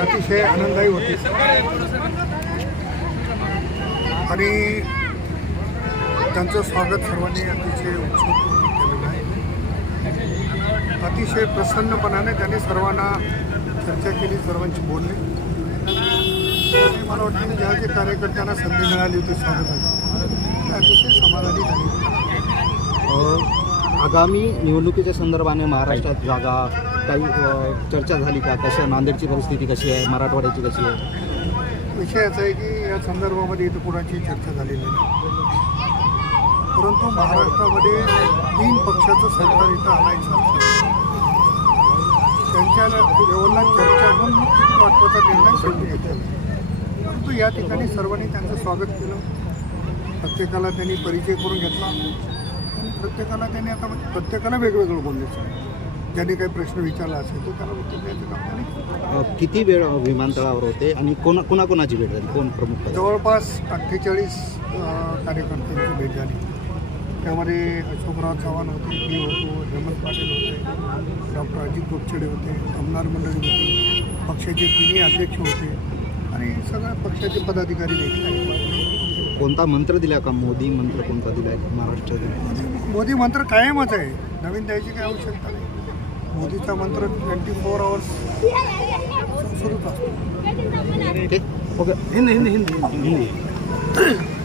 अतिशय आनंददायी होती. आणि त्यांचं स्वागत सर्वांनी अतिशय उत्सुक केलेलं आहे. अतिशय प्रसन्नपणाने त्यांनी सर्वांना चर्चा केली सर्वांची बोलले. मला वाटतं की ज्या जे कार्यकर्त्यांना संधी मिळाली होती स्वागत अतिशय समाधानी झाली आगामी निवडणुकीच्या संदर्भाने महाराष्ट्रात जागा काही चर्चा झाली का? कशा नांदेडची परिस्थिती कशी आहे? मराठवाड्याची कशी आहे? विषय असा आहे की या संदर्भामध्ये इथं कुणाची चर्चा झालेली नाही. परंतु महाराष्ट्रामध्ये तीन पक्षाचं सरकार इथं आणायचं त्यांच्या लेवलला चर्चा होऊन किती महत्त्वाचा निर्णय शेवटी घेतला. परंतु या ठिकाणी सर्वांनी त्यांचं स्वागत केलं. प्रत्येकाला त्यांनी परिचय करून घेतला. आणि प्रत्येकाला त्यांनी आता प्रत्येकाला वेगवेगळं बोलले ज्यांनी काही प्रश्न विचारला असेल तर त्याला उत्तर द्यायचं काम त्यांनी किती वेळ विमानतळावर होते आणि कोणा कोणाकोणाची भेट झाली? कोण प्रमुख होते? जवळपास अठ्ठेचाळीस कार्यकर्त्यांची भेट झाली. त्यामध्ये अशोकराव चव्हाण होते मी होतो हेमंत पाटील होते डॉक्टर अजित गोपछडे होते आमदार मंडळी होती पक्षाचे तिन्ही अध्यक्ष होते आणि सगळ्या पक्षाचे पदाधिकारी देखील आहेत. कोणता मंत्र दिला का? मोदी मंत्र कोणता दिला आहे महाराष्ट्रात? मोदी मंत्र कायमच आहे. नवीन द्यायची काही आवश्यकता नाही. मोदीचा मंत्र ट्वेंटी फोर आवर्स सुरूच असतो ओके हिंदी हिंदी हिंदी. हिंदी.